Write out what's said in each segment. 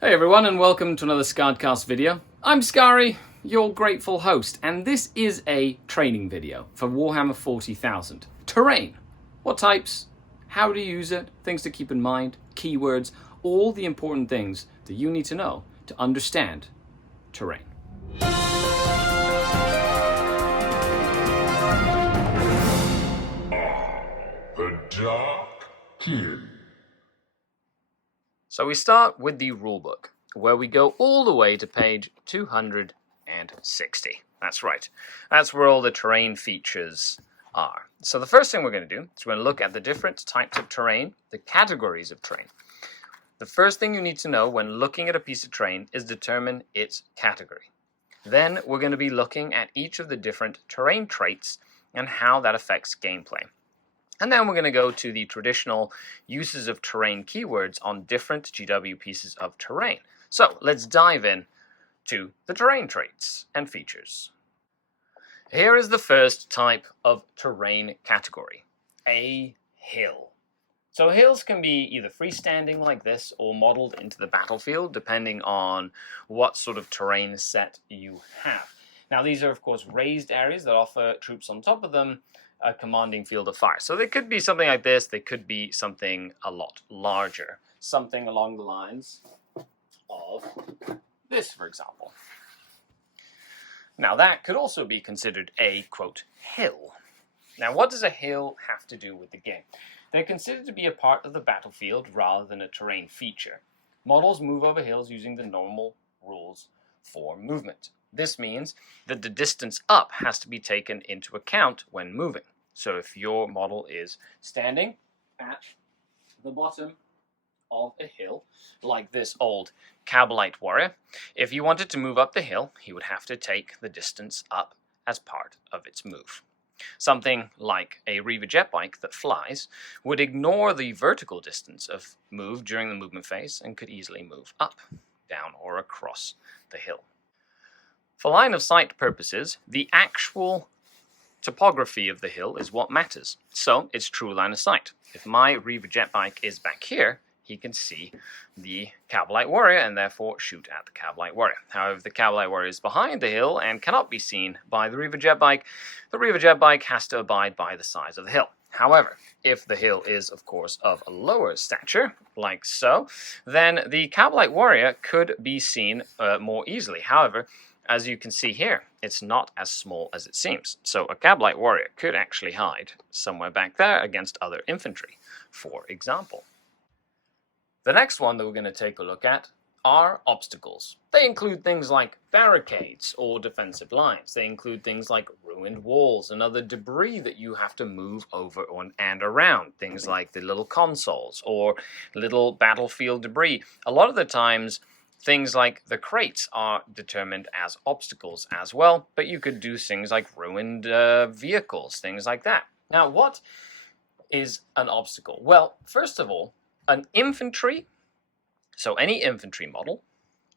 Hey everyone, and welcome to another SkaredCast video. I'm Skari, your grateful host, and this is a training video for Warhammer 40,000. Terrain. What types? How to use it? Things to keep in mind? Keywords? All the important things that you need to know to understand terrain. The Dark King. So we start with the rulebook, where we go all the way to page 260. That's right. That's where all the terrain features are. So the first thing we're going to do is we're going to look at the different types of terrain, the categories of terrain. The first thing you need to know when looking at a piece of terrain is determine its category. Then we're going to be looking at each of the different terrain traits and how that affects gameplay. And then we're going to go to the traditional uses of terrain keywords on different GW pieces of terrain. So let's dive in to the terrain traits and features. Here is the first type of terrain category, a hill. So hills can be either freestanding like this or modeled into the battlefield, depending on what sort of terrain set you have. Now these are of course raised areas that offer troops on top of them a commanding field of fire. So they could be something like this, they could be something a lot larger. Something along the lines of this, for example. Now that could also be considered a, quote, hill. Now what does a hill have to do with the game? They're considered to be a part of the battlefield rather than a terrain feature. Models move over hills using the normal rules for movement. This means that the distance up has to be taken into account when moving. So if your model is standing at the bottom of a hill, like this old Cabalite warrior, if you wanted to move up the hill, he would have to take the distance up as part of its move. Something like a Reaver jet bike that flies would ignore the vertical distance of move during the movement phase and could easily move up, down, or across the hill. For line of sight purposes, the actual topography of the hill is what matters. So it's true line of sight. If my Reaver jet bike is back here, he can see the Cabalite warrior and therefore shoot at the Cabalite warrior. However, if the Cabalite warrior is behind the hill and cannot be seen by the Reaver jet bike, the Reaver jet bike has to abide by the size of the hill. However, if the hill is, of course, of a lower stature, like so, then the Cabalite warrior could be seen more easily. However, as you can see here, it's not as small as it seems. So a Cabalite warrior could actually hide somewhere back there against other infantry, for example. The next one that we're going to take a look at are obstacles. They include things like barricades or defensive lines. They include things like ruined walls and other debris that you have to move over and around. Things like the little consoles or little battlefield debris. A lot of the times, things like the crates are determined as obstacles as well, but you could do things like ruined vehicles, things like that. Now, what is an obstacle? Well, first of all, an infantry, so any infantry model,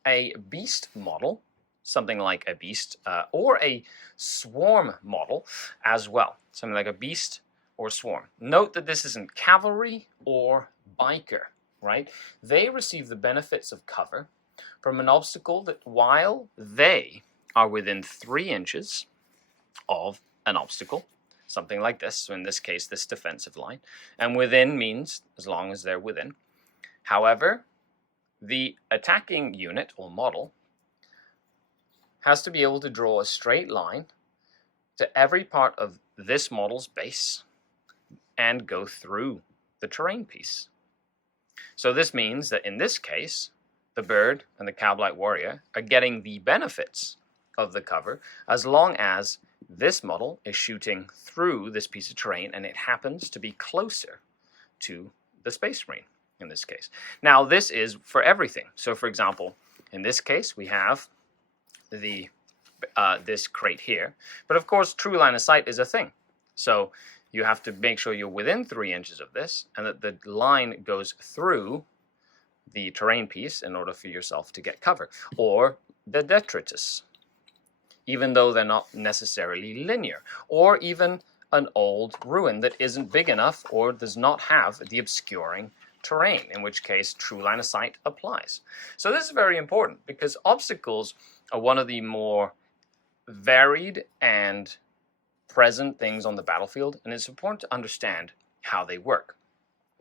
a beast model, something like a beast, or a swarm model as well, something like a beast or swarm. Note that this isn't cavalry or biker, right? They receive the benefits of cover from an obstacle that while they are within 3 inches of an obstacle, something like this, so in this case this defensive line, and within means as long as they're within. However, the attacking unit or model has to be able to draw a straight line to every part of this model's base and go through the terrain piece. So this means that in this case, the bird and the Cabalite warrior are getting the benefits of the cover as long as this model is shooting through this piece of terrain and it happens to be closer to the Space Marine in this case. Now this is for everything. So for example, in this case we have the this crate here, but of course true line of sight is a thing. So you have to make sure you're within 3 inches of this and that the line goes through the terrain piece in order for yourself to get cover, or the detritus, even though they're not necessarily linear, or even an old ruin that isn't big enough or does not have the obscuring terrain, in which case true line of sight applies. So this is very important because obstacles are one of the more varied and present things on the battlefield, and it's important to understand how they work.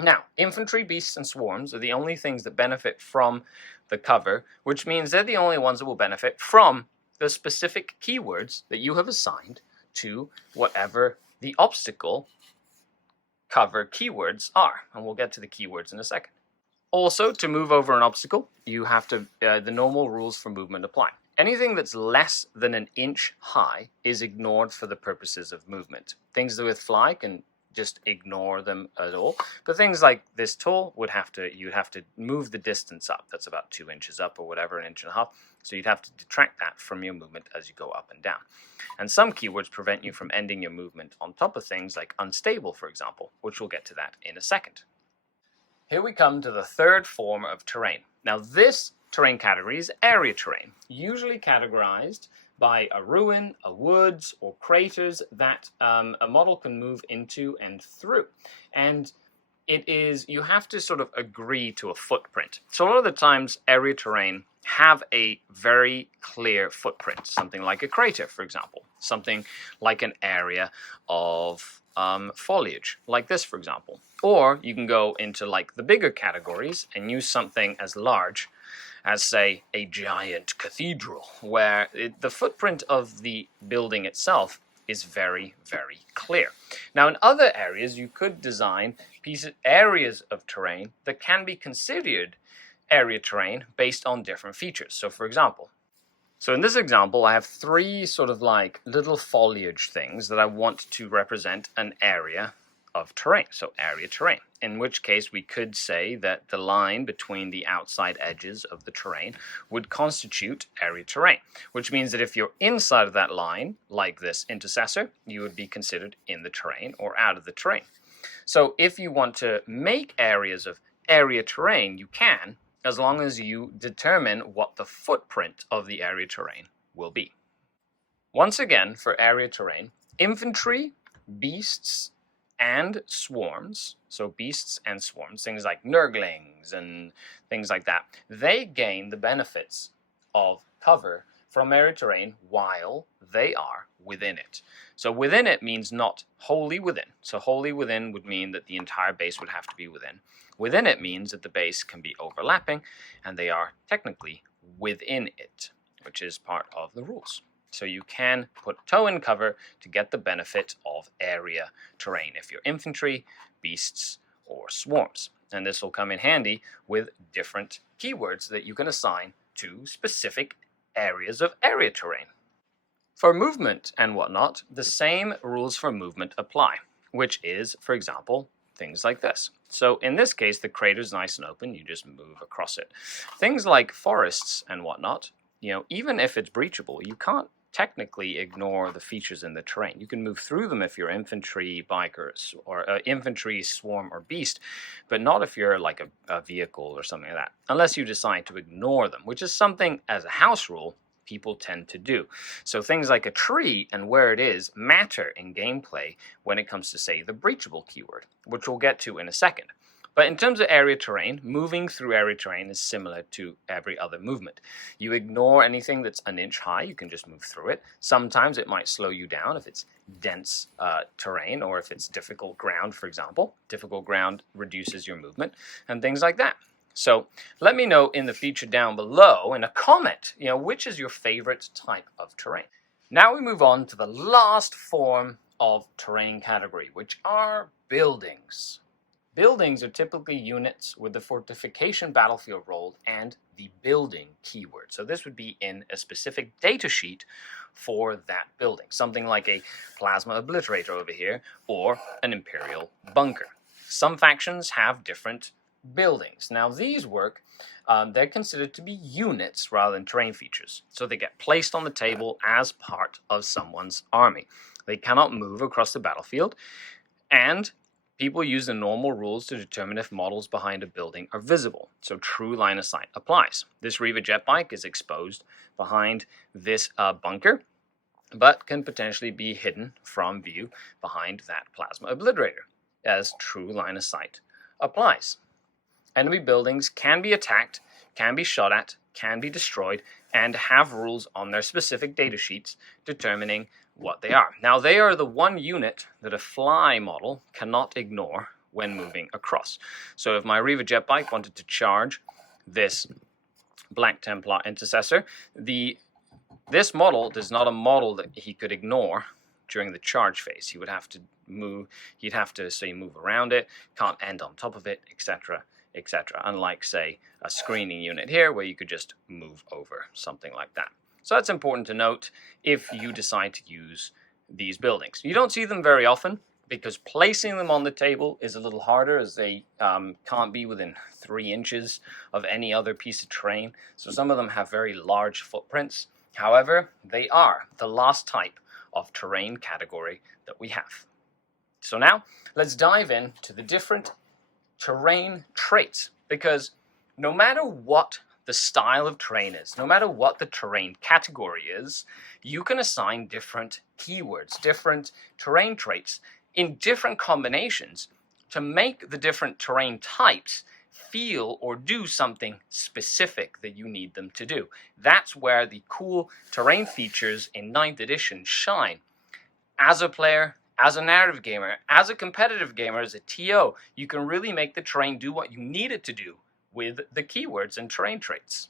Now, infantry, beasts, and swarms are the only things that benefit from the cover, which means they're the only ones that will benefit from the specific keywords that you have assigned to whatever the obstacle cover keywords are. And we'll get to the keywords in a second. Also, to move over an obstacle, you have to, the normal rules for movement apply. Anything that's less than an inch high is ignored for the purposes of movement. Things that with fly can just ignore them at all. But things like this tall you'd have to move the distance up. That's about 2 inches up or whatever, 1.5 inches. So you'd have to detract that from your movement as you go up and down. And some keywords prevent you from ending your movement on top of things like unstable, for example, which we'll get to that in a second. Here we come to the third form of terrain. Now this terrain category is area terrain, usually categorized by a ruin, a woods, or craters that a model can move into and through. And you have to sort of agree to a footprint. So a lot of the times area terrain have a very clear footprint, something like a crater, for example, something like an area of foliage, like this, for example. Or you can go into like the bigger categories and use something as large as, say, a giant cathedral, where the footprint of the building itself is very, very clear. Now, in other areas, you could design areas of terrain that can be considered area terrain based on different features. So, for example, in this example, I have 3 sort of like little foliage things that I want to represent an area of terrain, so area terrain, in which case we could say that the line between the outside edges of the terrain would constitute area terrain, which means that if you're inside of that line, like this intercessor, you would be considered in the terrain or out of the terrain. So if you want to make areas of area terrain, you can, as long as you determine what the footprint of the area terrain will be. Once again, for area terrain, infantry, beasts, and swarms, so beasts and swarms, things like nurglings and things like that, they gain the benefits of cover from area terrain while they are within it. So within it means not wholly within. So wholly within would mean that the entire base would have to be within. Within it means that the base can be overlapping and they are technically within it, which is part of the rules. So you can put toe in cover to get the benefit of area terrain if you're infantry, beasts, or swarms. And this will come in handy with different keywords that you can assign to specific areas of area terrain. For movement and whatnot, the same rules for movement apply, which is, for example, things like this. So in this case, the crater is nice and open, you just move across it. Things like forests and whatnot, even if it's breachable, you can't technically ignore the features in the terrain. You can move through them if you're infantry, bikers, or infantry, swarm, or beast, but not if you're like a vehicle or something like that, unless you decide to ignore them, which is something as a house rule people tend to do. So things like a tree and where it is matter in gameplay when it comes to, say, the breachable keyword, which we'll get to in a second. But in terms of area terrain, moving through area terrain is similar to every other movement. You ignore anything that's an inch high, you can just move through it. Sometimes it might slow you down if it's dense terrain or if it's difficult ground, for example. Difficult ground reduces your movement and things like that. So let me know in the feature down below in a comment, which is your favorite type of terrain. Now we move on to the last form of terrain category, which are buildings. Buildings are typically units with the fortification battlefield role and the building keyword. So this would be in a specific data sheet for that building. Something like a plasma obliterator over here or an imperial bunker. Some factions have different buildings. Now these work, they're considered to be units rather than terrain features. So they get placed on the table as part of someone's army. They cannot move across the battlefield, and people use the normal rules to determine if models behind a building are visible, so true line of sight applies. This Reaver jet bike is exposed behind this bunker, but can potentially be hidden from view behind that plasma obliterator, as true line of sight applies. Enemy buildings can be attacked, can be shot at, can be destroyed, and have rules on their specific data sheets determining what they are. Now, they are the one unit that a fly model cannot ignore when moving across. So if my Reaver jet bike wanted to charge this Black Templar intercessor, this model is not a model that he could ignore during the charge phase. He would have to move, he'd have to, say, move around it, can't end on top of it, etc., etc. Unlike, say, a screening unit here where you could just move over, something like that. So that's important to note if you decide to use these buildings. You don't see them very often because placing them on the table is a little harder, as they can't be within 3 inches of any other piece of terrain. So some of them have very large footprints. However, they are the last type of terrain category that we have. So now let's dive into the different terrain traits, because no matter what the style of terrain is, no matter what the terrain category is, you can assign different keywords, different terrain traits in different combinations to make the different terrain types feel or do something specific that you need them to do. That's where the cool terrain features in 9th edition shine. As a player, as a narrative gamer, as a competitive gamer, as a TO, you can really make the terrain do what you need it to do with the keywords and terrain traits.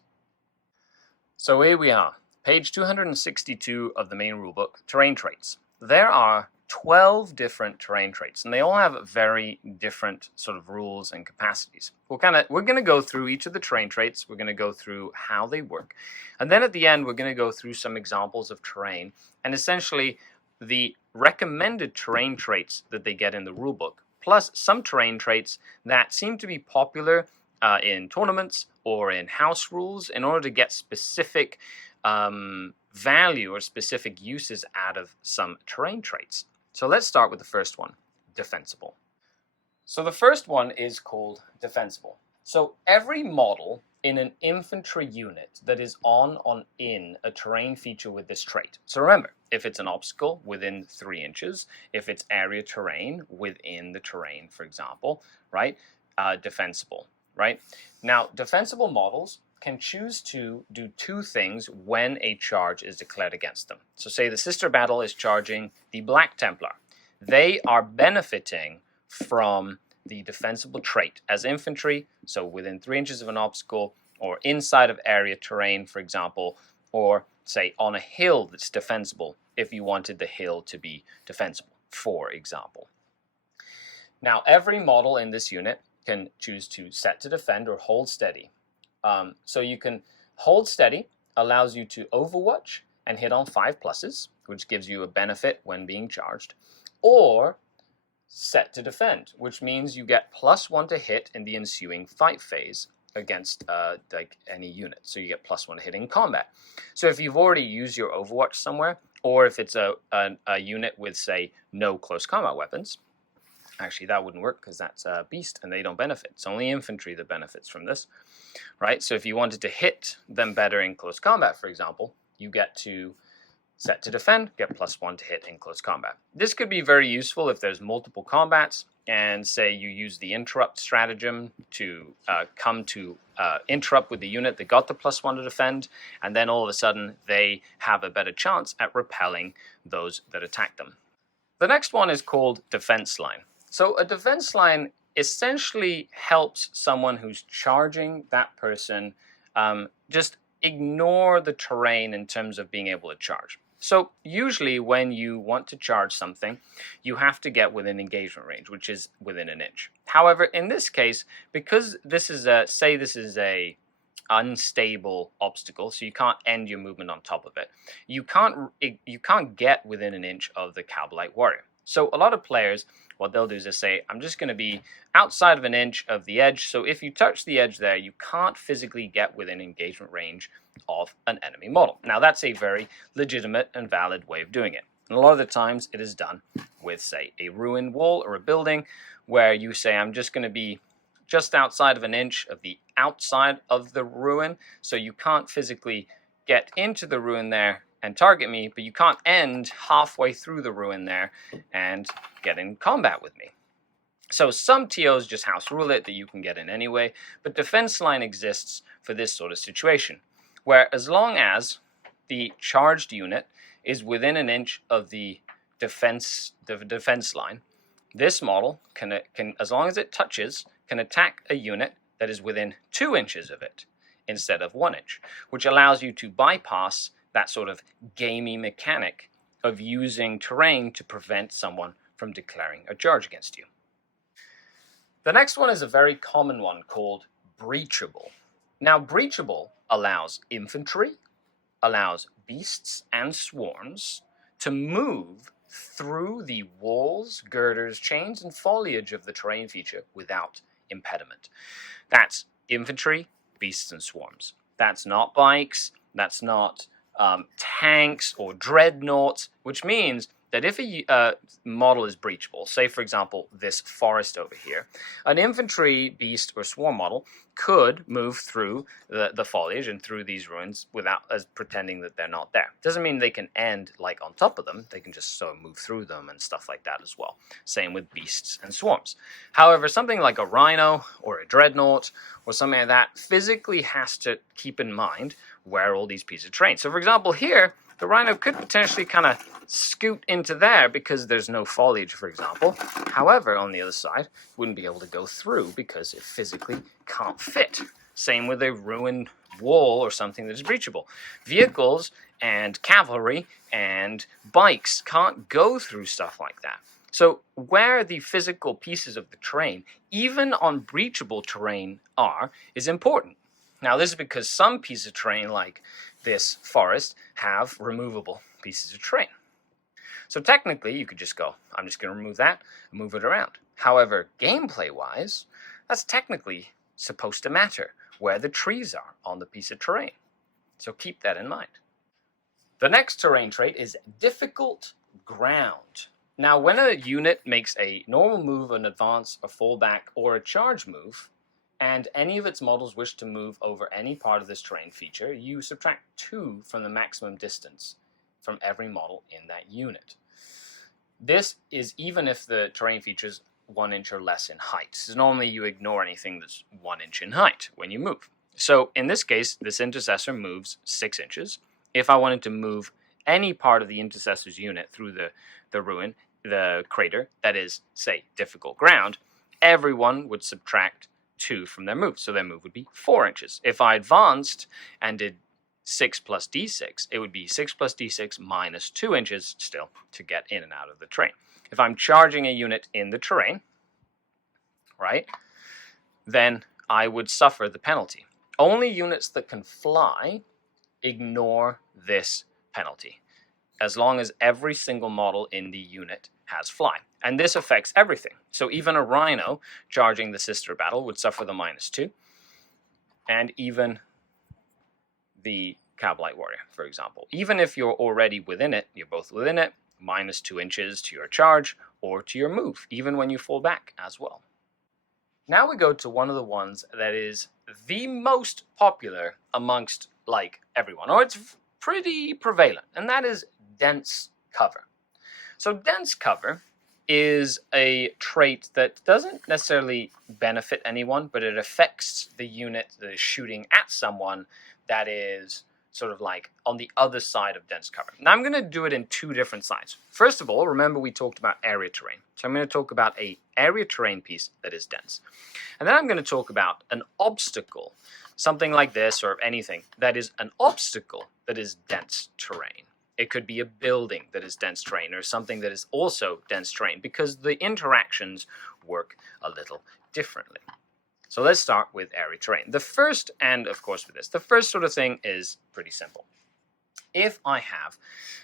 So here we are, page 262 of the main rulebook, terrain traits. There are 12 different terrain traits, and they all have very different sort of rules and capacities. We're going to go through each of the terrain traits. We're going to go through how they work, and then at the end we're going to go through some examples of terrain and essentially the recommended terrain traits that they get in the rulebook, plus some terrain traits that seem to be popular in tournaments or in house rules in order to get specific value or specific uses out of some terrain traits. So let's start with the first one, defensible. So the first one is called defensible. So every model in an infantry unit that is in a terrain feature with this trait. So remember, if it's an obstacle within 3 inches, if it's area terrain within the terrain, for example, right? Defensible, right? Now, defensible models can choose to do 2 things when a charge is declared against them. So say the sister battle is charging the Black Templar. They are benefiting from the defensible trait as infantry, so within 3 inches of an obstacle, or inside of area terrain, for example, or say on a hill that's defensible if you wanted the hill to be defensible, for example. Now, every model in this unit can choose to set to defend or hold steady. So you can hold steady, allows you to overwatch and hit on 5 pluses, which gives you a benefit when being charged, or set to defend, which means you get +1 to hit in the ensuing fight phase against like any unit. So you get +1 to hit in combat. So if you've already used your overwatch somewhere, or if it's a unit with, say, no close combat weapons, actually that wouldn't work because that's a beast and they don't benefit. It's only infantry that benefits from this, right? So if you wanted to hit them better in close combat, for example, you get to set to defend, get +1 to hit in close combat. This could be very useful if there's multiple combats and say you use the interrupt stratagem to come to interrupt with the unit that got the +1 to defend, and then all of a sudden they have a better chance at repelling those that attack them. The next one is called defense line. So a defense line essentially helps someone who's charging that person just ignore the terrain in terms of being able to charge. So usually when you want to charge something, you have to get within engagement range, which is within 1 inch. However, in this case, because this is a unstable obstacle, so you can't end your movement on top of it, you can't get within 1 inch of the Cowboy Warrior. So a lot of players, what they'll do is they say, I'm just going to be outside of 1 inch of the edge. So if you touch the edge there, you can't physically get within engagement range of an enemy model. Now that's a very legitimate and valid way of doing it. And a lot of the times it is done with, say, a ruined wall or a building where you say, I'm just going to be just outside of 1 inch of the outside of the ruin. So you can't physically get into the ruin there and target me, but you can't end halfway through the ruin there and get in combat with me. So some TOs just house rule it that you can get in anyway, but defense line exists for this sort of situation, where as long as the charged unit is within an inch of the defense line, this model can, as long as it touches, can attack a unit that is within 2 inches of it instead of 1 inch, which allows you to bypass that sort of gamey mechanic of using terrain to prevent someone from declaring a charge against you. The next one is a very common one called breachable. Now, breachable allows infantry, allows beasts and swarms to move through the walls, girders, chains, and foliage of the terrain feature without impediment. That's infantry, beasts, and swarms. That's not bikes, that's not tanks or dreadnoughts, which means that if a model is breachable, say for example this forest over here, an infantry, beast, or swarm model could move through the foliage and through these ruins without pretending that they're not there. Doesn't mean they can end like on top of them, they can just sort of move through them and stuff like that as well. Same with beasts and swarms. However, something like a rhino or a dreadnought or something like that physically has to keep in mind where all these pieces of terrain. So for example here, the rhino could potentially kind of scoot into there because there's no foliage, for example. However, on the other side, wouldn't be able to go through because it physically can't fit. Same with a ruined wall or something that is breachable. Vehicles and cavalry and bikes can't go through stuff like that. So where the physical pieces of the terrain, even on breachable terrain, are, is important. Now, this is because some pieces of terrain, like this forest, have removable pieces of terrain. So technically, you could just go, I'm just going to remove that and move it around. However, gameplay-wise, that's technically supposed to matter, where the trees are on the piece of terrain. So keep that in mind. The next terrain trait is difficult ground. Now, when a unit makes a normal move, an advance, a fallback, or a charge move, and any of its models wish to move over any part of this terrain feature, you subtract 2 from the maximum distance from every model in that unit. This is even if the terrain feature is 1 inch or less in height. So normally you ignore anything that's 1 inch in height when you move. So in this case, this intercessor moves 6 inches. If I wanted to move any part of the intercessor's unit through the ruin, the crater, that is, say, difficult ground, everyone would subtract 2 from their move. So their move would be 4 inches. If I advanced and did 6 plus d6, it would be 6 plus d6 minus 2 inches still to get in and out of the terrain. If I'm charging a unit in the terrain, right, then I would suffer the penalty. Only units that can fly ignore this penalty, as long as every single model in the unit has fly. And this affects everything. So even a rhino charging the sister battle would suffer the -2. And even the Cavalite warrior, for example. Even if you're already within it, you're both within it, -2 inches to your charge or to your move, even when you fall back as well. Now we go to one of the ones that is the most popular amongst, like, everyone, or it's pretty prevalent, and that is dense cover. So dense cover is a trait that doesn't necessarily benefit anyone, but it affects the unit that is shooting at someone that is sort of like on the other side of dense cover. Now I'm going to do it in 2 different sides. First of all, remember we talked about area terrain. So I'm going to talk about a area terrain piece that is dense. And then I'm going to talk about an obstacle, something like this or anything that is an obstacle that is dense terrain. It could be a building that is dense terrain or something that is also dense terrain because the interactions work a little differently. So let's start with area terrain. The first, and of course with this, the first sort of thing is pretty simple. If I have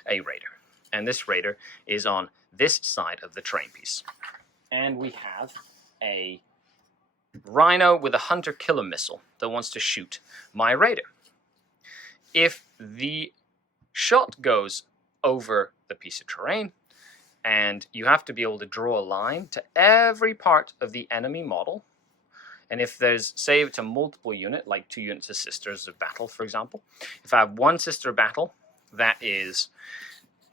a raider, and this raider is on this side of the terrain piece, and we have a rhino with a hunter-killer missile that wants to shoot my raider. If the shot goes over the piece of terrain, and you have to be able to draw a line to every part of the enemy model, and if there's, say, it's a multiple unit, like 2 units of sisters of battle, for example, if I have 1 sister of battle that is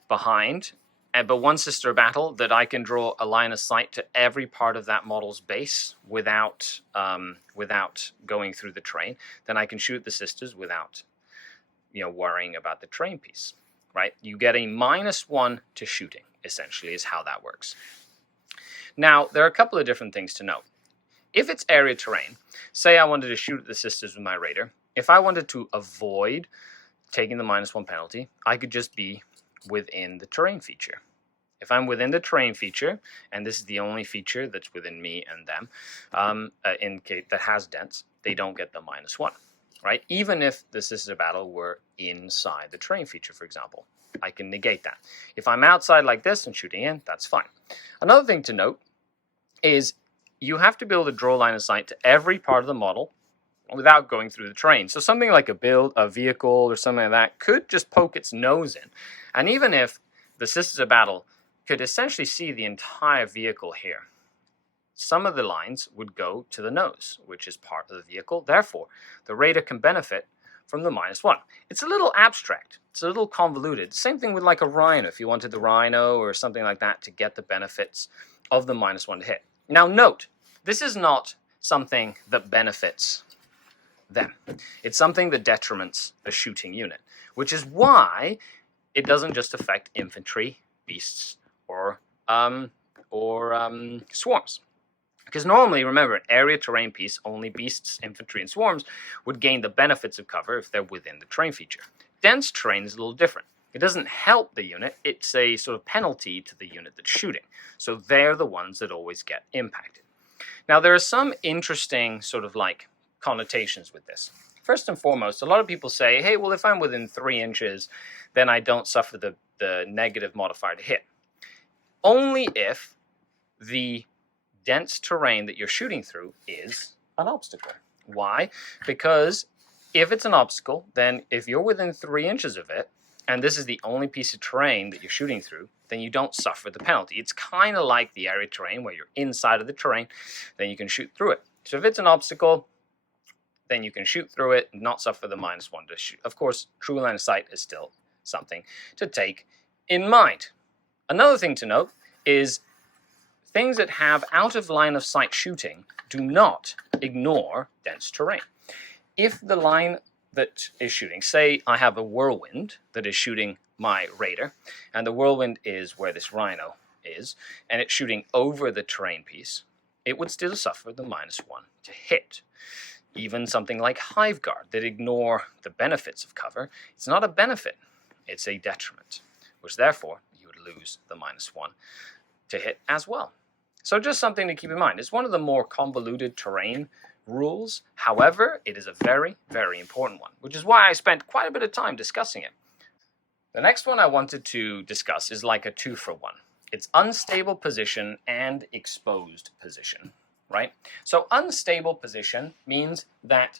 behind but one sister battle that I can draw a line of sight to every part of that model's base without going through the terrain, then I can shoot the sisters without worrying about the terrain piece, right? You get a -1 to shooting, essentially, is how that works. Now, there are a couple of different things to note. If it's area terrain, say I wanted to shoot at the sisters with my raider, if I wanted to avoid taking the -1 penalty, I could just be within the terrain feature. If I'm within the terrain feature, and this is the only feature that's within me and them, in case that has dents, they don't get the -1, right? Even if the sister battle were inside the terrain feature, for example, I can negate that. If I'm outside like this and shooting in, that's fine. Another thing to note is you have to be able to draw line of sight to every part of the model without going through the terrain. So something like a vehicle or something like that could just poke its nose in. And even if the sisters of battle could essentially see the entire vehicle here, some of the lines would go to the nose, which is part of the vehicle. Therefore, the raider can benefit from the -1. It's a little abstract. It's a little convoluted. Same thing with like a rhino, if you wanted the rhino or something like that to get the benefits of the -1 to hit. Now note, this is not something that benefits them. It's something that detriments a shooting unit, which is why it doesn't just affect infantry, beasts, or swarms. Because normally, remember, an area terrain piece, only beasts, infantry, and swarms would gain the benefits of cover if they're within the terrain feature. Dense terrain is a little different. It doesn't help the unit, it's a sort of penalty to the unit that's shooting. So they're the ones that always get impacted. Now, there are some interesting sort of like connotations with this. First and foremost, a lot of people say, hey, well, if I'm within 3 inches, then I don't suffer the negative modifier to hit. Only if the dense terrain that you're shooting through is an obstacle. Why? Because if it's an obstacle, then if you're within 3 inches of it, and this is the only piece of terrain that you're shooting through, then you don't suffer the penalty. It's kind of like the area terrain where you're inside of the terrain, then you can shoot through it. So if it's an obstacle, then you can shoot through it and not suffer the -1 to shoot. Of course, true line of sight is still something to take in mind. Another thing to note is things that have out of line of sight shooting do not ignore dense terrain. If the line that is shooting, say I have a whirlwind that is shooting my raider, and the whirlwind is where this rhino is, and it's shooting over the terrain piece, it would still suffer the -1 to hit. Even something like Hive Guard that ignore the benefits of cover, it's not a benefit, it's a detriment, which therefore you would lose the -1 to hit as well. So just something to keep in mind. It's one of the more convoluted terrain rules. However, it is a very, very important one, which is why I spent quite a bit of time discussing it. The next one I wanted to discuss is like a 2-for-1. It's unstable position and exposed position, right? So unstable position means that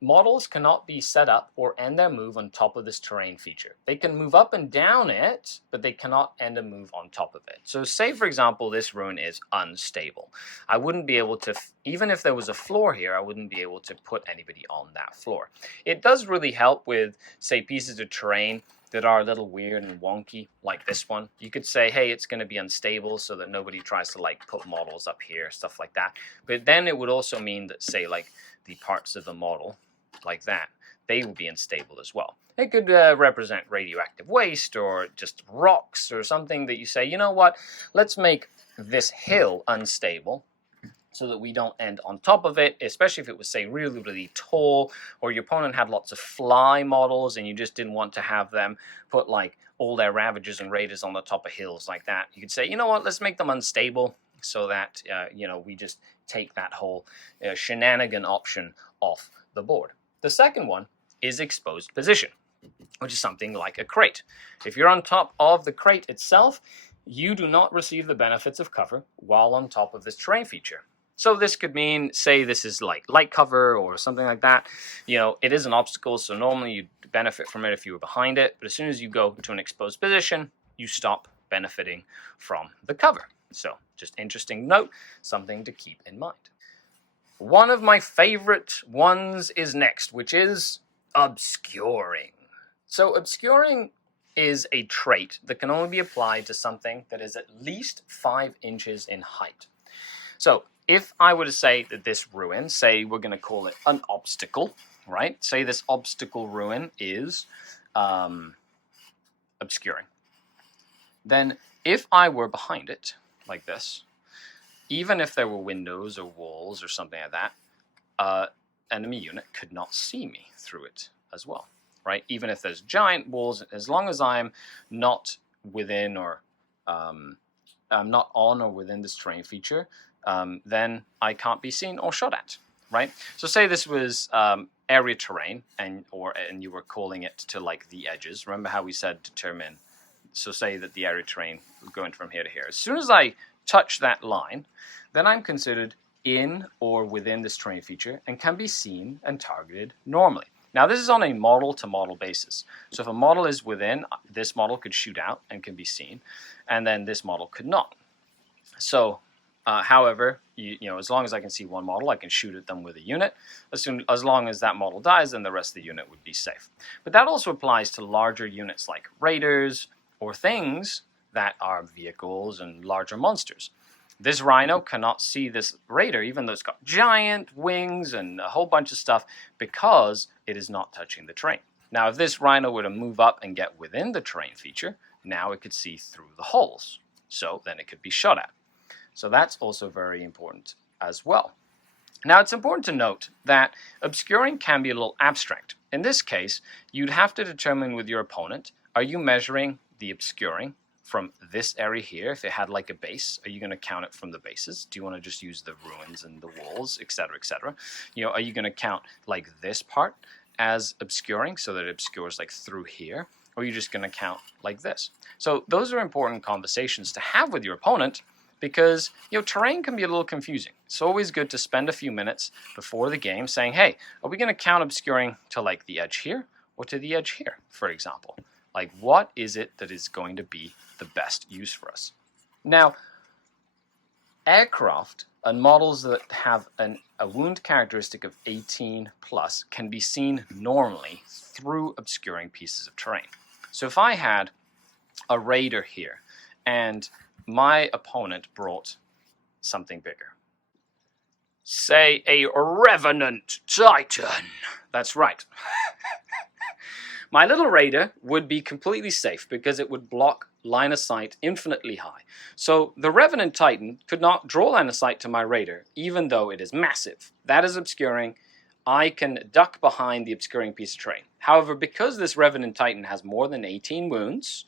models cannot be set up or end their move on top of this terrain feature. They can move up and down it, but they cannot end a move on top of it. So say, for example, this ruin is unstable. I wouldn't be able to, even if there was a floor here, I wouldn't be able to put anybody on that floor. It does really help with, say, pieces of terrain that are a little weird and wonky, like this one. You could say, hey, it's going to be unstable so that nobody tries to like put models up here, stuff like that. But then it would also mean that, say, like the parts of the model, like that, they will be unstable as well. It could represent radioactive waste or just rocks or something that you say, you know what, let's make this hill unstable so that we don't end on top of it, especially if it was, say, really, really tall, or your opponent had lots of fly models and you just didn't want to have them put like all their Ravagers and Raiders on the top of hills like that. You could say, you know what, let's make them unstable so that, we just take that whole shenanigan option off the board. The second one is exposed position, which is something like a crate. If you're on top of the crate itself, you do not receive the benefits of cover while on top of this terrain feature. So this could mean, say this is like light cover or something like that. It is an obstacle, so normally you'd benefit from it if you were behind it. But as soon as you go to an exposed position, you stop benefiting from the cover. So just interesting note, something to keep in mind. One of my favorite ones is next, which is obscuring. So obscuring is a trait that can only be applied to something that is at least 5 inches in height. So if I were to say that this ruin, say we're going to call it an obstacle, right? Say this obstacle ruin is obscuring. Then if I were behind it, like this, even if there were windows or walls or something like that, enemy unit could not see me through it as well, right? Even if there's giant walls, as long as I'm not within or I'm not on or within this terrain feature, then I can't be seen or shot at, right? So say this was area terrain, and you were calling it to like the edges. Remember how we said determine? So say that the area terrain going from here to here. As soon as I touch that line, then I'm considered in or within this terrain feature and can be seen and targeted normally. Now this is on a model to model basis. So if a model is within, this model could shoot out and can be seen, and then this model could not. So however, you know, as long as I can see one model, I can shoot at them with a unit. As long as that model dies, then the rest of the unit would be safe. But that also applies to larger units like raiders or things that are vehicles and larger monsters. This rhino cannot see this raider, even though it's got giant wings and a whole bunch of stuff, because it is not touching the terrain. Now, if this rhino were to move up and get within the terrain feature, now it could see through the holes. So then it could be shot at. So that's also very important as well. Now, it's important to note that obscuring can be a little abstract. In this case, you'd have to determine with your opponent, are you measuring the obscuring from this area here? If it had like a base, are you going to count it from the bases? Do you want to just use the ruins and the walls, etc., etc.? You know, are you going to count like this part as obscuring so that it obscures like through here? Or are you just going to count like this? So those are important conversations to have with your opponent, because, you know, terrain can be a little confusing. It's always good to spend a few minutes before the game saying, hey, are we going to count obscuring to like the edge here or to the edge here, for example? Like, what is it that is going to be the best use for us? Now, aircraft and models that have a wound characteristic of 18 plus can be seen normally through obscuring pieces of terrain. So if I had a raider here and my opponent brought something bigger, say a Revenant Titan, that's right. My little raider would be completely safe because it would block line of sight infinitely high. So the Revenant Titan could not draw line of sight to my raider, even though it is massive. That is obscuring. I can duck behind the obscuring piece of terrain. However, because this Revenant Titan has more than 18 wounds,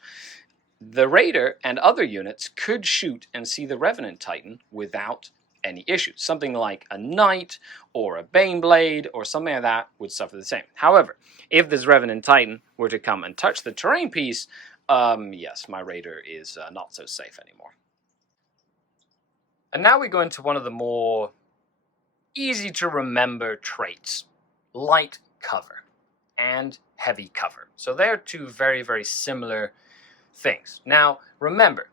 the raider and other units could shoot and see the Revenant Titan without any issues. Something like a Knight or a Baneblade or something like that would suffer the same. However, if this Revenant Titan were to come and touch the terrain piece, yes, my raider is not so safe anymore. And now we go into one of the more easy to remember traits: light cover and heavy cover. So they're two very, very similar things. Now, remember,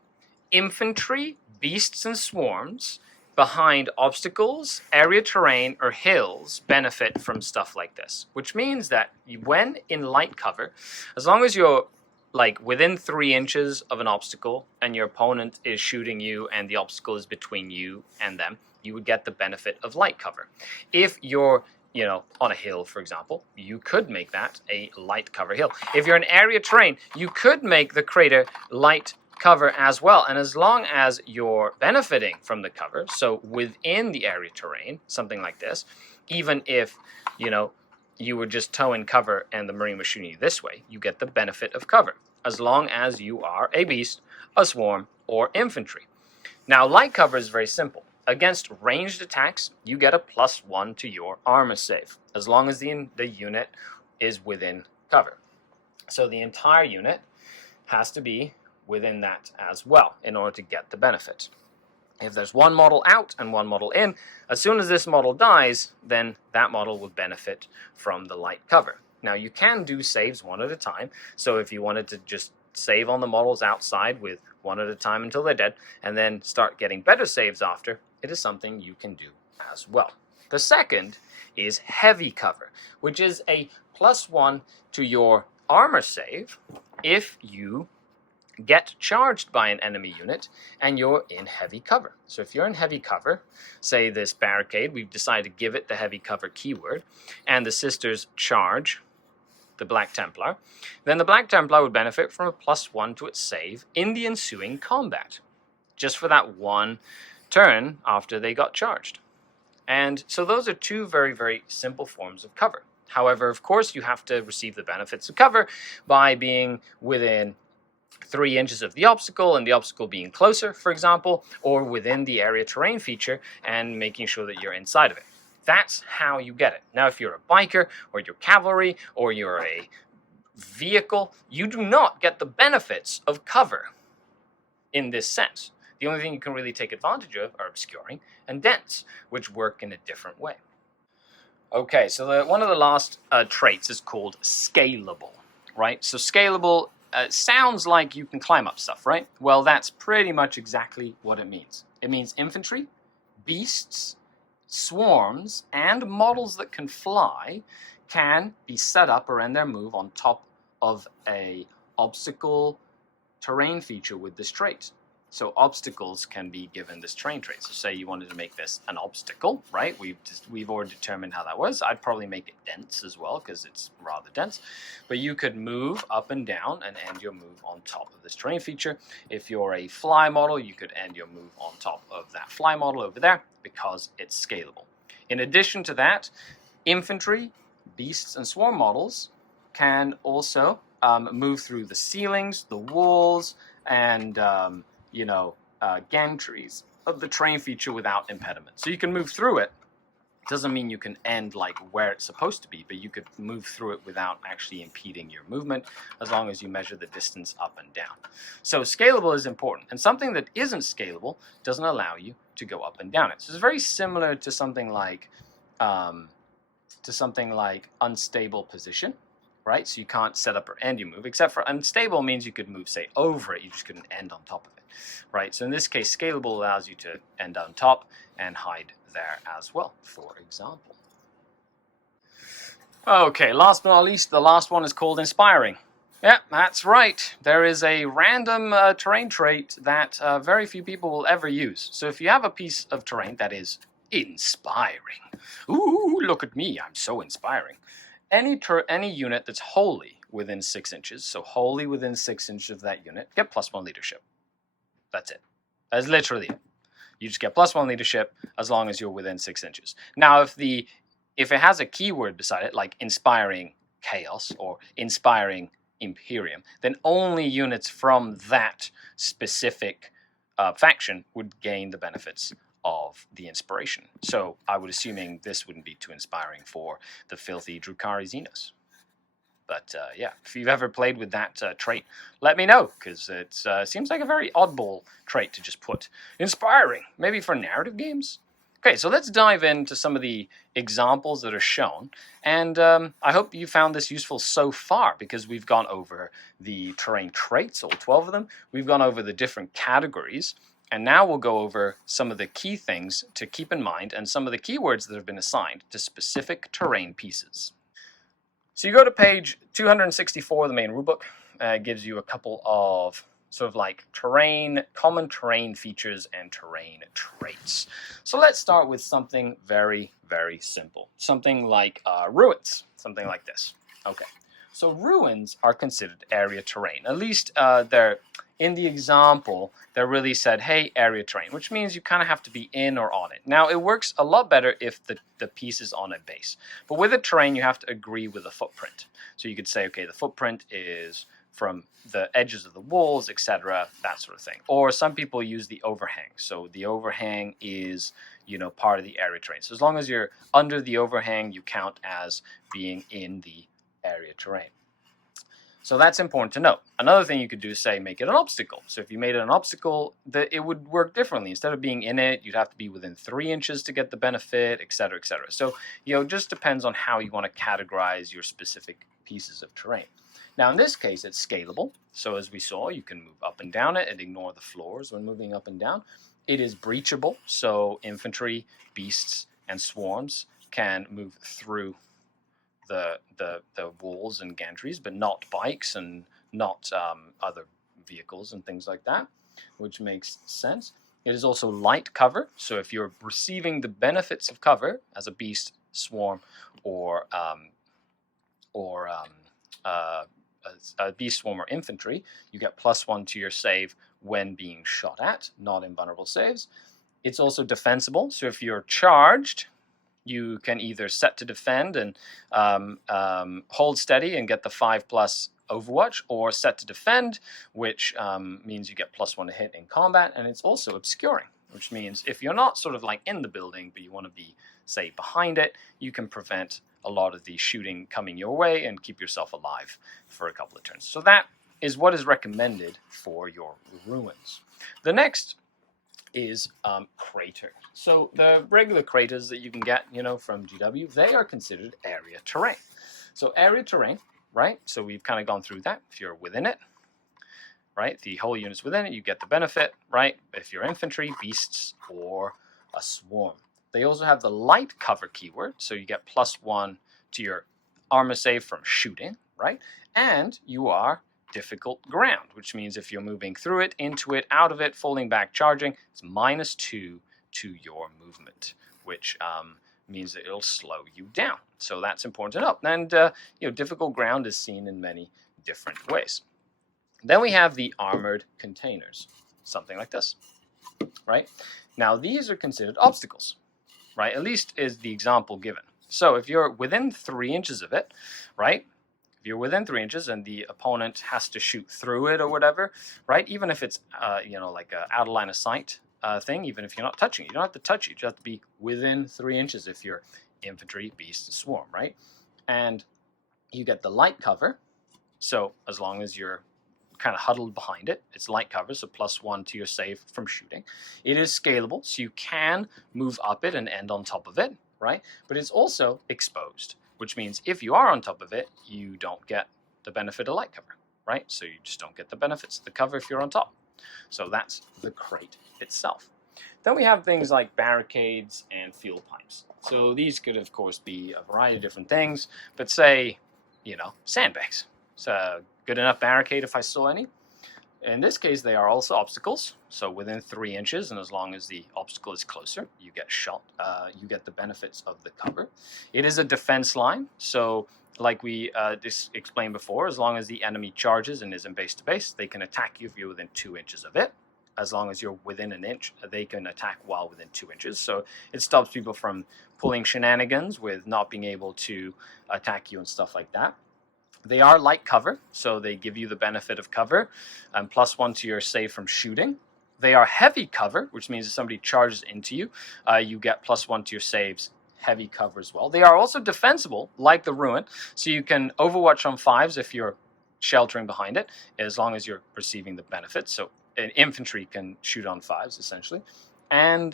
infantry, beasts, and swarms behind obstacles, area terrain, or hills benefit from stuff like this, which means that when in light cover, as long as you're like within 3 inches of an obstacle and your opponent is shooting you and the obstacle is between you and them, you would get the benefit of light cover. If you're, you know, on a hill, for example, you could make that a light cover hill. If you're in area terrain, you could make the crater light cover as well. And as long as you're benefiting from the cover, so within the area terrain, something like this, even if, you know, you were just towing cover and the Marine was shooting you this way, you get the benefit of cover, as long as you are a beast, a swarm, or infantry. Now, light cover is very simple. Against ranged attacks, you get a +1 to your armor save, as long as the unit is within cover. So the entire unit has to be within that as well in order to get the benefit. If there's one model out and one model in, as soon as this model dies, then that model will benefit from the light cover. Now, you can do saves one at a time, so if you wanted to just save on the models outside with one at a time until they're dead, and then start getting better saves after, it is something you can do as well. The second is heavy cover, which is a +1 to your armor save if you get charged by an enemy unit and you're in heavy cover. So if you're in heavy cover, say this barricade, we've decided to give it the heavy cover keyword, and the sisters charge the Black Templar, then the Black Templar would benefit from a +1 to its save in the ensuing combat, just for that one turn after they got charged. And so those are two very, very simple forms of cover. However, of course, you have to receive the benefits of cover by being within 3 inches of the obstacle and the obstacle being closer, for example, or within the area terrain feature and making sure that you're inside of it. That's how you get it. Now, if you're a biker or you're cavalry or you're a vehicle, you do not get the benefits of cover in this sense. The only thing you can really take advantage of are obscuring and dents, which work in a different way. Okay, so one of the last traits is called scalable, right? So scalable sounds like you can climb up stuff, right? Well, that's pretty much exactly what it means. It means infantry, beasts, swarms, and models that can fly can be set up or end their move on top of a obstacle terrain feature with this trait. So obstacles can be given this terrain trait. So say you wanted to make this an obstacle, right? We've already determined how that was. I'd probably make it dense as well because it's rather dense. But you could move up and down and end your move on top of this terrain feature. If you're a fly model, you could end your move on top of that fly model over there because it's scalable. In addition to that, infantry, beasts, and swarm models can also move through the ceilings, the walls, and gantries of the terrain feature without impediment. So you can move through it. Doesn't mean you can end like where it's supposed to be, but you could move through it without actually impeding your movement as long as you measure the distance up and down. So scalable is important, and something that isn't scalable doesn't allow you to go up and down it. So it's very similar to something like unstable position, right? So you can't set up or end your move, except for unstable means you could move, say, over it. You just couldn't end on top of it, right? So in this case, scalable allows you to end on top and hide there as well, for example. Okay, last but not least, the last one is called inspiring. Yeah, that's right. There is a random terrain trait that very few people will ever use. So if you have a piece of terrain that is inspiring, ooh, look at me, I'm so inspiring. Any unit that's wholly within 6 inches, so wholly within 6 inches of that unit, get +1 leadership. That's it. That's literally it. You just get +1 leadership as long as you're within 6 inches. Now, if it has a keyword beside it, like inspiring chaos or inspiring Imperium, then only units from that specific faction would gain the benefits of the inspiration. So I would assuming this wouldn't be too inspiring for the filthy Drukhari Xenos. But yeah, if you've ever played with that trait, let me know, because it seems like a very oddball trait to just put. Inspiring, maybe for narrative games? Okay, so let's dive into some of the examples that are shown, and I hope you found this useful so far, because we've gone over the terrain traits, all 12 of them, we've gone over the different categories, and now we'll go over some of the key things to keep in mind and some of the keywords that have been assigned to specific terrain pieces. So you go to page 264 of the main rulebook. It gives you a couple of sort of like common terrain features and terrain traits. So let's start with something very, very simple. Something like ruins, something like this. Okay, so ruins are considered area terrain. At least they're in the example, they really said, hey, area terrain, which means you kind of have to be in or on it. Now, it works a lot better if the piece is on a base. But with a terrain, you have to agree with the footprint. So you could say, okay, the footprint is from the edges of the walls, etc., that sort of thing. Or some people use the overhang. So the overhang is, part of the area terrain. So as long as you're under the overhang, you count as being in the area terrain. So that's important to know. Another thing you could do is say, make it an obstacle. So if you made it an obstacle, it would work differently. Instead of being in it, you'd have to be within 3 inches to get the benefit, etc., etc. So, it just depends on how you want to categorize your specific pieces of terrain. Now, in this case, it's scalable. So as we saw, you can move up and down it and ignore the floors when moving up and down. It is breachable. So infantry, beasts, and swarms can move through the walls and gantries, but not bikes and not other vehicles and things like that, which makes sense. It is also light cover, so if you're receiving the benefits of cover as a beast, swarm, or a beast, swarm, or infantry, you get +1 to your save when being shot at, not invulnerable saves. It's also defensible, so if you're charged, you can either set to defend and hold steady and get the 5+ Overwatch, or set to defend, which means you get +1 to hit in combat, and it's also obscuring, which means if you're not sort of like in the building, but you want to be, say, behind it, you can prevent a lot of the shooting coming your way and keep yourself alive for a couple of turns. So that is what is recommended for your ruins. The next is crater. So the regular craters that you can get, from GW, they are considered area terrain. So area terrain, right? So we've kind of gone through that. If you're within it, right, the whole unit's within it, you get the benefit, right? If you're infantry, beasts, or a swarm. They also have the light cover keyword, so you get +1 to your armor save from shooting, right? And you are difficult ground, which means if you're moving through it, into it, out of it, falling back, charging, it's -2 to your movement, which means that it'll slow you down. So that's important to know. And difficult ground is seen in many different ways. Then we have the armored containers, something like this, right? Now these are considered obstacles, right? At least is the example given. So if you're within 3 inches of it, right? If you're within 3 inches and the opponent has to shoot through it or whatever, right? Even if it's, like a out of line of sight thing, even if you're not touching it, you don't have to touch it. You just have to be within 3 inches if you're infantry, beast, swarm, right? And you get the light cover. So as long as you're kind of huddled behind it, it's light cover, so +1 to your save from shooting. It is scalable, so you can move up it and end on top of it, right? But it's also exposed, which means if you are on top of it, you don't get the benefit of light cover, right? So you just don't get the benefits of the cover if you're on top. So that's the crate itself. Then we have things like barricades and fuel pipes. So these could, of course, be a variety of different things, but say, sandbags. So good enough barricade if I saw any. In this case, they are also obstacles. So within 3 inches, and as long as the obstacle is closer, you get shot. You get the benefits of the cover. It is a defense line. So like we just explained before, as long as the enemy charges and is in base to base, they can attack you if you're within 2 inches of it. As long as you're within an inch, they can attack while within 2 inches. So it stops people from pulling shenanigans with not being able to attack you and stuff like that. They are light cover, so they give you the benefit of cover, and +1 to your save from shooting. They are heavy cover, which means if somebody charges into you, you get +1 to your saves, heavy cover as well. They are also defensible, like the Ruin, so you can overwatch on 5s if you're sheltering behind it, as long as you're receiving the benefits. So an infantry can shoot on 5s, essentially. And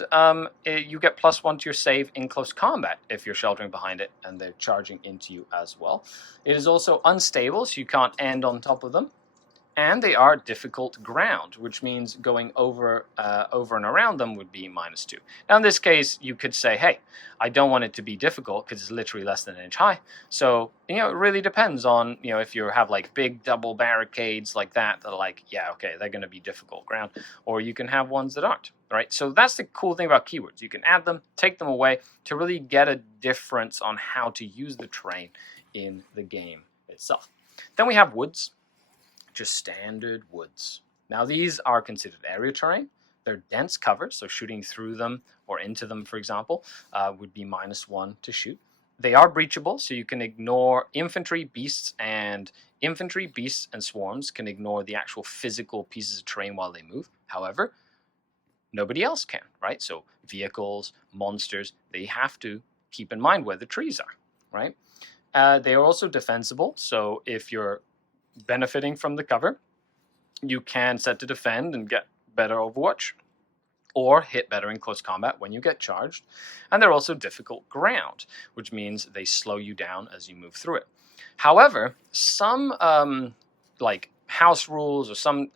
you get +1 to your save in close combat if you're sheltering behind it and they're charging into you as well. It is also unstable, so you can't end on top of them. And they are difficult ground, which means going over and around them would be -2. Now, in this case, you could say, hey, I don't want it to be difficult because it's literally less than an inch high. So, it really depends on, if you have like big double barricades like that are like, yeah, okay, they're going to be difficult ground. Or you can have ones that aren't, right? So that's the cool thing about keywords. You can add them, take them away to really get a difference on how to use the terrain in the game itself. Then we have woods. Just standard woods. Now these are considered area terrain. They're dense cover, so shooting through them or into them, for example, would be -1 to shoot. They are breachable, so you can ignore infantry, beasts, and swarms can ignore the actual physical pieces of terrain while they move. However, nobody else can, right? So vehicles, monsters, they have to keep in mind where the trees are, right? They are also defensible, so if you're benefiting from the cover, you can set to defend and get better overwatch, or hit better in close combat when you get charged. And they're also difficult ground, which means they slow you down as you move through it. However, some like house rules or some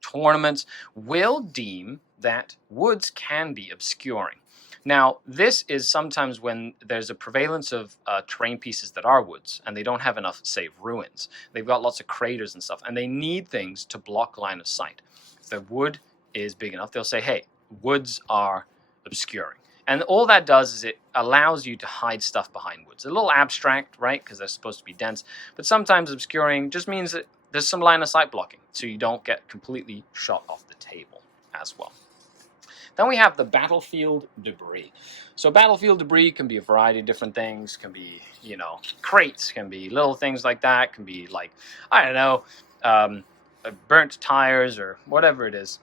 tournaments will deem that woods can be obscuring. Now, this is sometimes when there's a prevalence of terrain pieces that are woods, and they don't have enough, say, ruins. They've got lots of craters and stuff, and they need things to block line of sight. If the wood is big enough, they'll say, hey, woods are obscuring. And all that does is it allows you to hide stuff behind woods. A little abstract, right, because they're supposed to be dense, but sometimes obscuring just means that there's some line of sight blocking, so you don't get completely shot off the table as well. Then we have the battlefield debris. So battlefield debris can be a variety of different things. Can be, you know, crates, can be little things like that. Can be like, I don't know, burnt tires or whatever it is.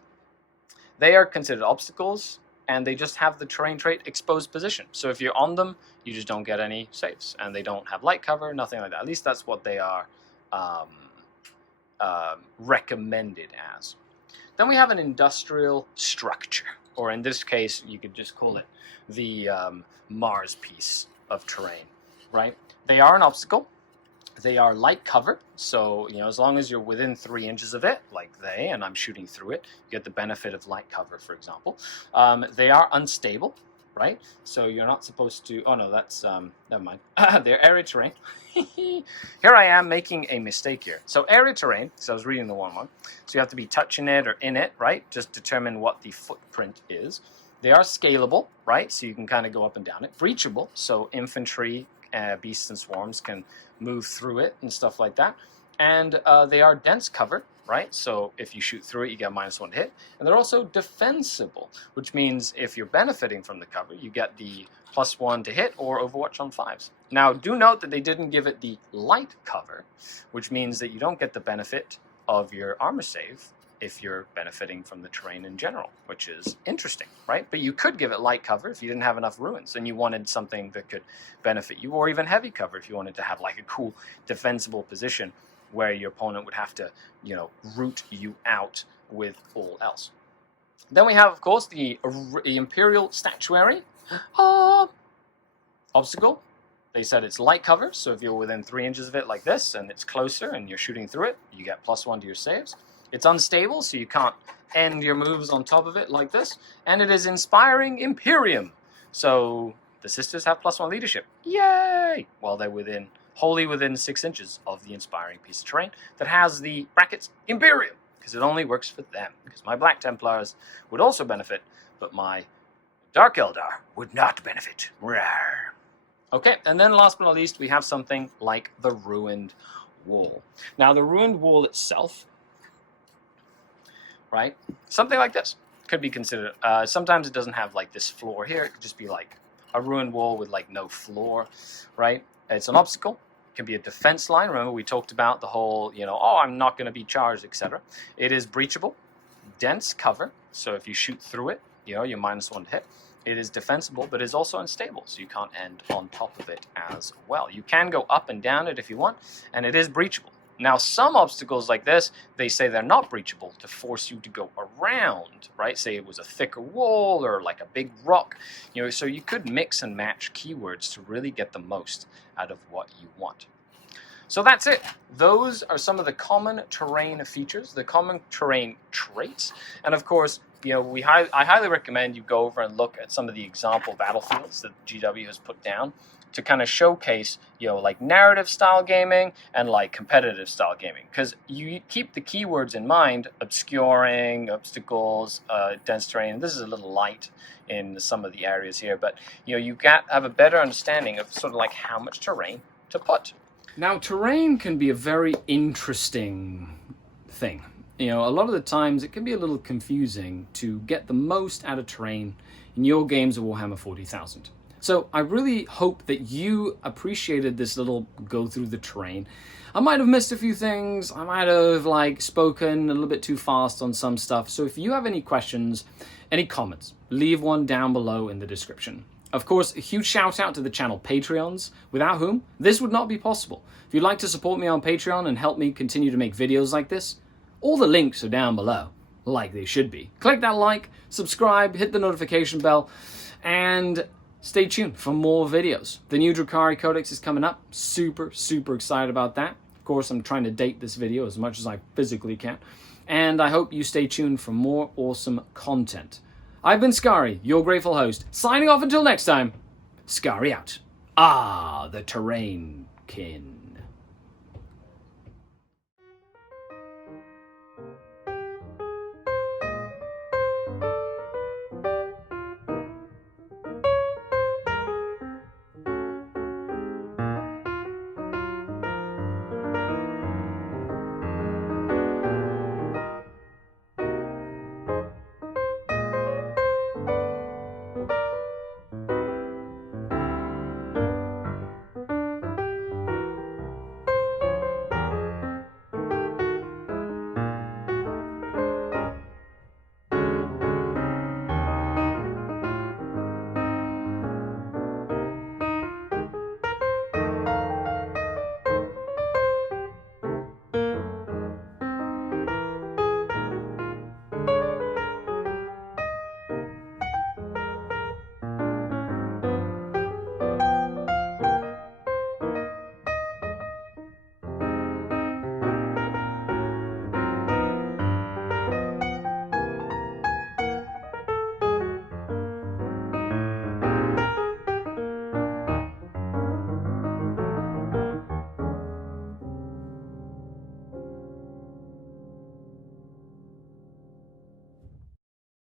They are considered obstacles, and they just have the terrain trait exposed position. So if you're on them, you just don't get any saves, and they don't have light cover, nothing like that. At least that's what they are recommended as. Then we have an industrial structure, or in this case, you could just call it the Mars piece of terrain, right? They are an obstacle. They are light cover, so you know, as long as you're within 3 inches of it, like and I'm shooting through it, you get the benefit of light cover, for example. They are unstable, right? So you're not supposed to. Oh no, that's never mind. They're area terrain. Here I am making a mistake here. So area terrain. So I was reading the wrong one. So you have to be touching it or in it, right? Just determine what the footprint is. They are scalable, right? So you can kind of go up and down it. Breachable. So infantry, beasts and swarms can move through it and stuff like that. And they are dense cover, right? So if you shoot through it, you get -1 to hit. And they're also defensible, which means if you're benefiting from the cover, you get the +1 to hit or Overwatch on 5s. Now, do note that they didn't give it the light cover, which means that you don't get the benefit of your armor save if you're benefiting from the terrain in general, which is interesting, right? But you could give it light cover if you didn't have enough ruins and you wanted something that could benefit you, or even heavy cover if you wanted to have like a cool defensible position where your opponent would have to, you know, root you out with all else. Then we have, of course, the Imperial Statuary. Obstacle. They said it's light cover, so if you're within 3 inches of it like this and it's closer and you're shooting through it, you get +1 to your saves. It's unstable, so you can't end your moves on top of it like this. And it is Inspiring Imperium. So the sisters have +1 leadership. Yay! Well, they're wholly within 6 inches of the inspiring piece of terrain that has the brackets Imperium, because it only works for them. Because my Black Templars would also benefit, but my Dark Eldar would not benefit. Rawr. Okay, and then last but not least, we have something like the Ruined Wall. Now, the Ruined Wall itself, right? Something like this could be considered. Sometimes it doesn't have like this floor here. It could just be like a ruined wall with like no floor, right? It's an obstacle. It can be a defense line. Remember, we talked about the whole, you know, oh, I'm not going to be charged, etc. It is breachable, dense cover. So if you shoot through it, you know, you're -1 to hit. It is defensible, but is also unstable, so you can't end on top of it as well. You can go up and down it if you want, and it is breachable. Now, some obstacles like this, they say they're not breachable to force you to go around, right? Say it was a thicker wall or like a big rock, you know, so you could mix and match keywords to really get the most out of what you want. So that's it. Those are some of the common terrain features, the common terrain traits, and of course, you know, I highly recommend you go over and look at some of the example battlefields that GW has put down to kind of showcase, you know, like narrative style gaming and like competitive style gaming, because you keep the keywords in mind: obscuring, obstacles, dense terrain. This is a little light in some of the areas here, but you know, you have a better understanding of sort of like how much terrain to put. Now, terrain can be a very interesting thing. You know, a lot of the times it can be a little confusing to get the most out of terrain in your games of Warhammer 40,000. So I really hope that you appreciated this little go through the terrain. I might have missed a few things. I might have like spoken a little bit too fast on some stuff. So if you have any questions, any comments, leave one down below in the description. Of course, a huge shout out to the channel Patreons, without whom this would not be possible. If you'd like to support me on Patreon and help me continue to make videos like this, all the links are down below, like they should be. Click that like, subscribe, hit the notification bell, and stay tuned for more videos. The new Drukhari Codex is coming up. Super, super excited about that. Of course, I'm trying to date this video as much as I physically can. And I hope you stay tuned for more awesome content. I've been Skari, your grateful host. Signing off until next time. Skari out. The terrain kin.